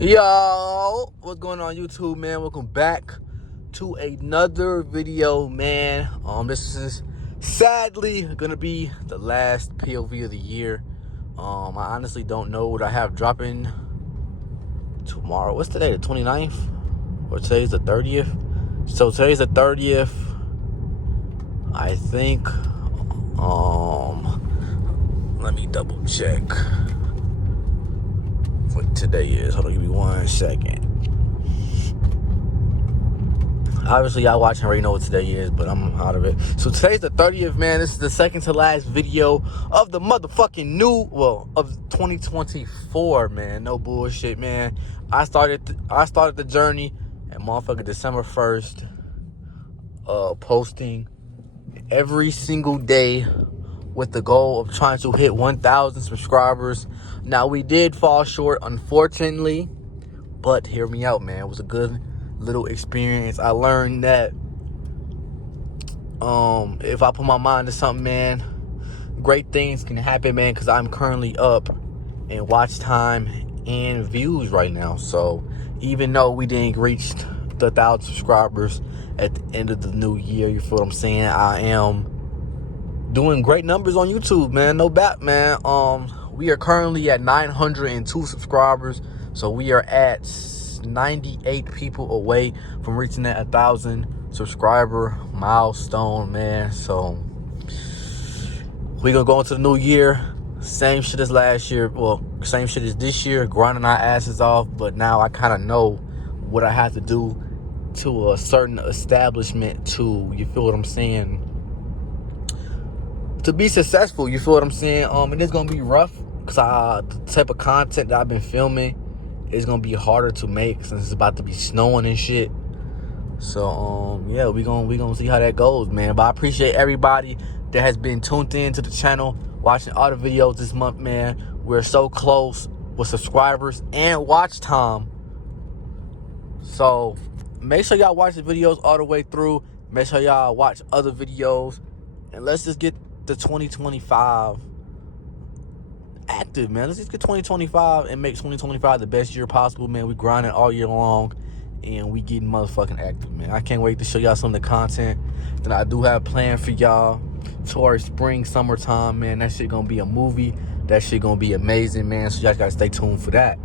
Yo, what's going on YouTube, man? Welcome back to another video, man. This is sadly gonna be the last POV of the year. I honestly don't know what I have dropping tomorrow. What's today, the 29th? Or today's the 30th? So today's the 30th. I think, let me double check what today is. Hold on, give me 1 second. Obviously, y'all watching already know what today is, but I'm out of it. So today's the 30th, man. This is the second to last video of the motherfucking of 2024, man. No bullshit, man. I started the journey at motherfucking December 1st, posting every single day with the goal of trying to hit 1,000 subscribers. Now, we did fall short, unfortunately, but hear me out, man. It was a good little experience. I learned that if I put my mind to something, man, great things can happen, man, because I'm currently up in watch time and views right now. So even though we didn't reach the 1,000 subscribers at the end of the new year, you feel what I'm saying, I am doing great numbers on YouTube, man. No bat, man. We are currently at 902 subscribers, so we are at 98 people away from reaching that 1,000 subscriber milestone, man. So we gonna go into the new year, same shit as last year. Well, same shit as this year, grinding our asses off. But now I kind of know what I have to do to a certain establishment to, you feel what I'm saying, to be successful. You feel what I'm saying? It is gonna be rough because the type of content that I've been filming is gonna be harder to make since it's about to be snowing and shit. So yeah, we gonna see how that goes, man. But I appreciate everybody that has been tuned in to the channel, watching all the videos this month, man. We're so close with subscribers and watch time. So make sure y'all watch the videos all the way through. Make sure y'all watch other videos, and let's just get the 2025 active, man. Let's just get 2025 and make 2025 the best year possible, man. We grinding all year long and we getting motherfucking active, man. I can't wait to show y'all some of the content that I do have planned for y'all towards spring, summertime, man. That shit gonna be a movie. That shit gonna be amazing, man. So y'all gotta stay tuned for that.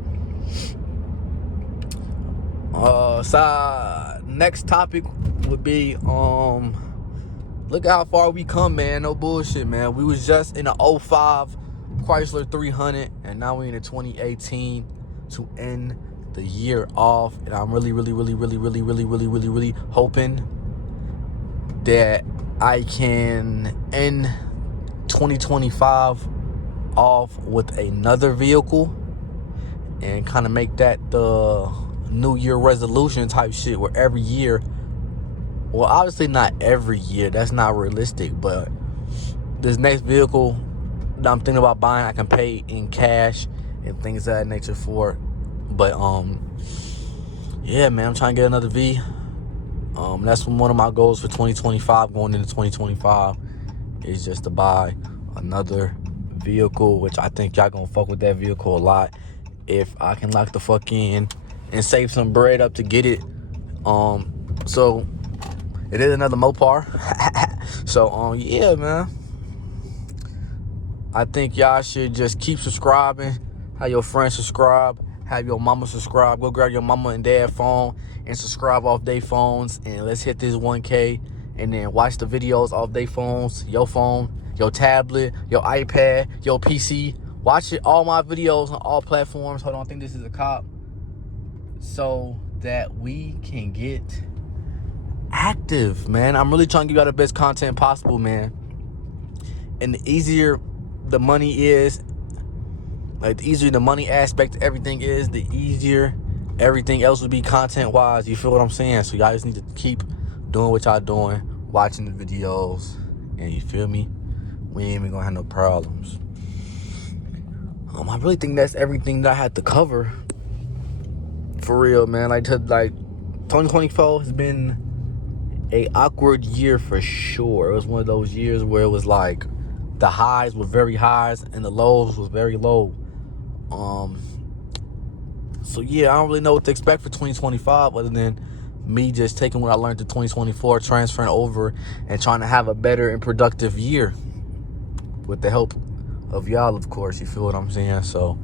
Next topic would be look how far we come, man. No bullshit, man. We was just in a 05 Chrysler 300, and now we're in a 2018 to end the year off. And I'm really hoping that I can end 2025 off with another vehicle and kind of make that the New Year resolution type shit, where every year, well, obviously not every year, that's not realistic, but this next vehicle that I'm thinking about buying, I can pay in cash and things of that nature for it. But yeah, man, I'm trying to get another V. That's one of my goals for 2025, going into 2025, is just to buy another vehicle, which I think y'all gonna fuck with that vehicle a lot if I can lock the fuck in and save some bread up to get it. So it is another Mopar. So yeah, man, I think y'all should just keep subscribing, have your friends subscribe, have your mama subscribe. Go grab your mama and dad phone and subscribe off their phones, and let's hit this 1K, and then watch the videos off their phones, your phone, your tablet, your iPad, your PC. Watch it, all my videos on all platforms. Hold on, I think this is a cop. So that we can get active, man. I'm really trying to give y'all the best content possible, man. And the easier the money is, like the easier the money aspect of everything is, the easier everything else will be content wise. You feel what I'm saying? So y'all just need to keep doing what y'all doing, watching the videos, and you feel me, we ain't even gonna have no problems. I really think that's everything that I had to cover, for real, man. Like 2024 has been a awkward year for sure. It was one of those years where it was like the highs were very highs and the lows was very low. So yeah, I don't really know what to expect for 2025 other than me just taking what I learned in 2024, transferring over, and trying to have a better and productive year with the help of y'all, of course. You feel what I'm saying? So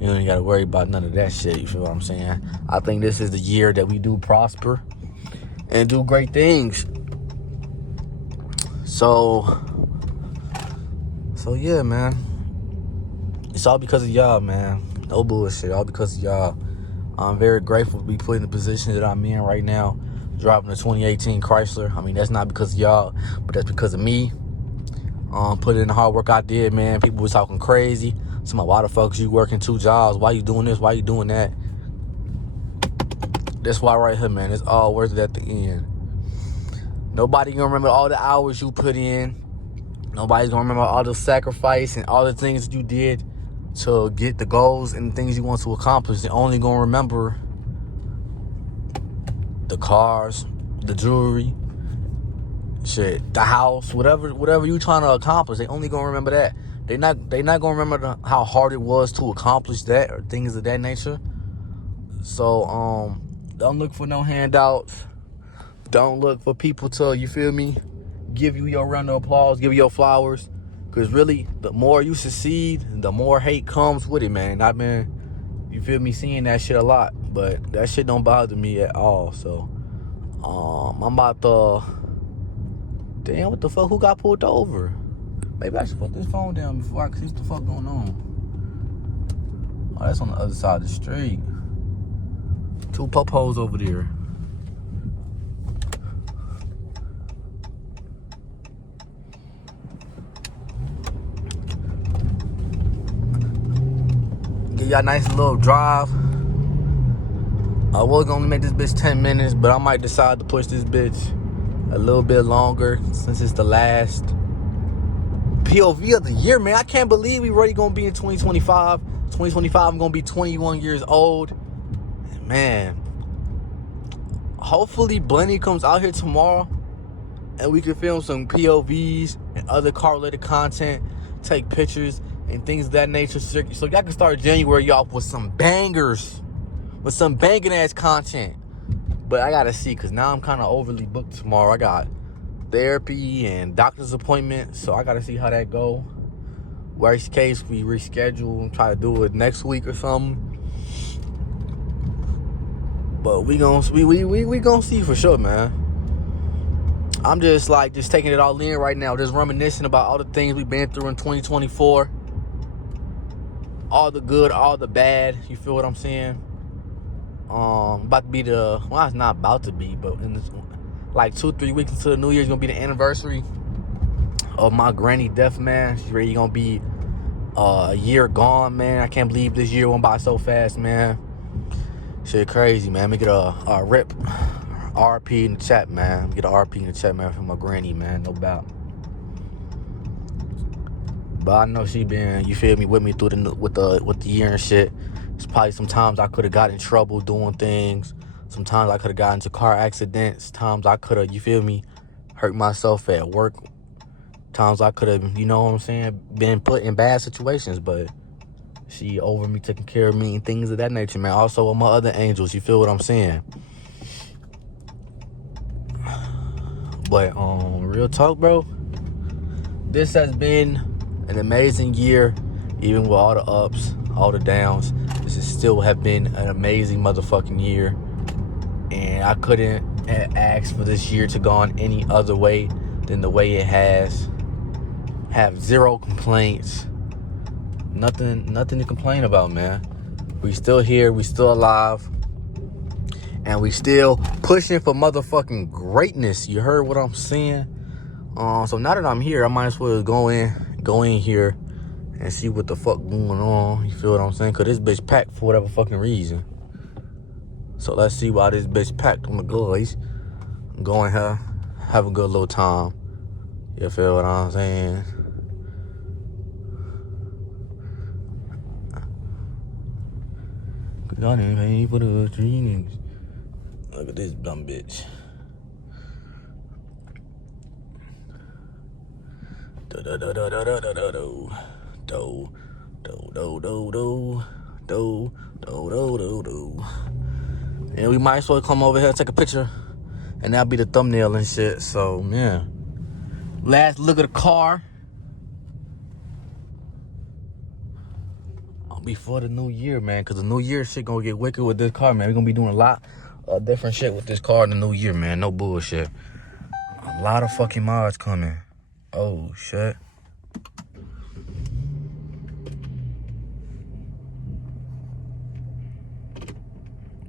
you ain't got to worry about none of that shit. You feel what I'm saying? I think this is the year that we do prosper and do great things. So yeah, man. It's all because of y'all, man. No bullshit. All because of y'all. I'm very grateful to be put in the position that I'm in right now, driving a 2018 Chrysler. I mean, that's not because of y'all, but that's because of me. Put in the hard work I did, man. People was talking crazy. Some of why the fuck you working 2 jobs? Why you doing this? Why you doing that? That's why right here, man. It's all worth it at the end. Nobody gonna remember all the hours you put in. Nobody's gonna remember all the sacrifice and all the things you did to get the goals and the things you want to accomplish. They're only gonna remember the cars, the jewelry, shit, the house, whatever you trying to accomplish. They only gonna remember that. They not gonna remember how hard it was to accomplish that or things of that nature. So don't look for no handouts. Don't look for people to, you feel me, give you your round of applause, give you your flowers. Because really, the more you succeed, the more hate comes with it, man. I've been, you feel me, seeing that shit a lot. But that shit don't bother me at all. So, I'm about to, damn, what the fuck, who got pulled over? Maybe I should put this phone down before I can see what the fuck going on. Oh, that's on the other side of the street. 2 popos over there. Give y'all a nice little drive. I was gonna make this bitch 10 minutes, but I might decide to push this bitch a little bit longer since it's the last POV of the year, man. I can't believe we already gonna be in 2025. 2025, I'm gonna be 21 years old. Man, hopefully Blenny comes out here tomorrow and we can film some POVs and other car-related content, take pictures and things of that nature. So y'all can start January off with some bangers, with some banging ass content. But I gotta see, cause now I'm kind of overly booked tomorrow. I got therapy and doctor's appointment, so I gotta see how that go. Worst case, we reschedule and try to do it next week or something. But we gonna see for sure, man. I'm just taking it all in right now, just reminiscing about all the things we've been through in 2024. All the good, all the bad. You feel what I'm saying? About to be it's not about to be, but in this, like 2-3 weeks into the new year, it's gonna be the anniversary of my granny death, man. She's really gonna be a year gone, man. I can't believe this year went by so fast, man. Shit crazy, man. Let me get a rip RP in the chat, man. Let me get a RP in the chat, man, for my granny, man. No doubt. But I know she been, you feel me, with me through with the year and shit. It's probably sometimes I could have got in trouble doing things. Sometimes I could have got into car accidents. Times I could have, you feel me, hurt myself at work. Times I could have, you know what I'm saying, been put in bad situations. But she over me, taking care of me and things of that nature, man. Also with my other angels, you feel what I'm saying? But real talk, bro. This has been an amazing year, even with all the ups, all the downs. This has still have been an amazing motherfucking year. And I couldn't ask for this year to go on any other way than the way it has. Have zero complaints. Nothing to complain about, man. We still here, we still alive. And we still pushing for motherfucking greatness. You heard what I'm saying? So now that I'm here, I might as well go in here and see what the fuck going on. You feel what I'm saying? Cause this bitch packed for whatever fucking reason. So let's see why this bitch packed on the guys. Go in here, have a good little time. You feel what I'm saying? Cause I didn't pay for the streamings. Look at this dumb bitch. And we might as well come over here and take a picture. And that'll be the thumbnail and shit. So, yeah. Last look at the car. Before the new year, man. Because the new year shit gonna get wicked with this car, man. We're gonna be doing a lot of different shit with this car in the new year, man. No bullshit. A lot of fucking mods coming. Oh, shit.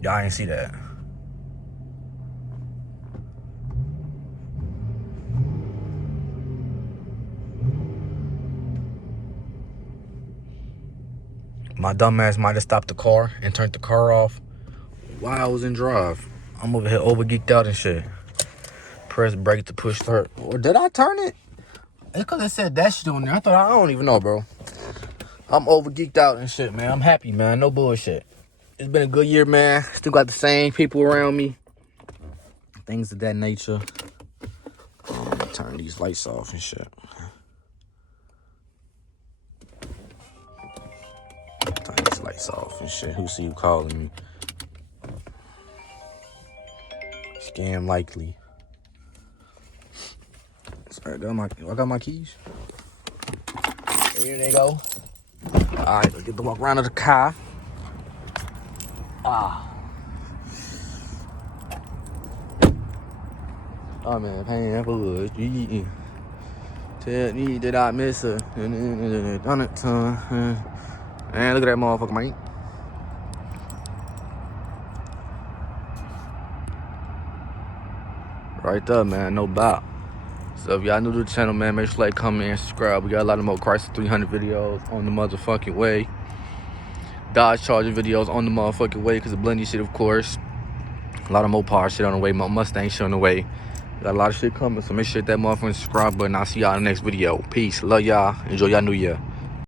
Y'all ain't see that. My dumb ass might have stopped the car and turned the car off while I was in drive. I'm over here over geeked out and shit. Press brake to push start. Or did I turn it? It's because it said that shit on there. I don't even know, bro. I'm over geeked out and shit, man. I'm happy, man. No bullshit. It's been a good year, man. Still got the same people around me. Things of that nature. Turn these lights off and shit. Turn these lights off and shit. Who see you calling me? Scam likely. Sorry, I got my keys. Here they go. Alright, let's get the walk around to the car. Oh man, paying for it. Tell me that I miss her. Man, look at that motherfucker, mate. Right there, man, no doubt. So if y'all new to the channel, man, make sure to like, comment, and subscribe. We got a lot of more Chrysler 300 videos on the motherfucking way. Dodge Charger videos on the motherfucking way because of blendy shit, of course. A lot of Mopar shit on the way, Mustang shit on the way. Got a lot of shit coming, so make sure to hit that motherfucking subscribe button. I'll see y'all in the next video. Peace. Love y'all. Enjoy y'all new year.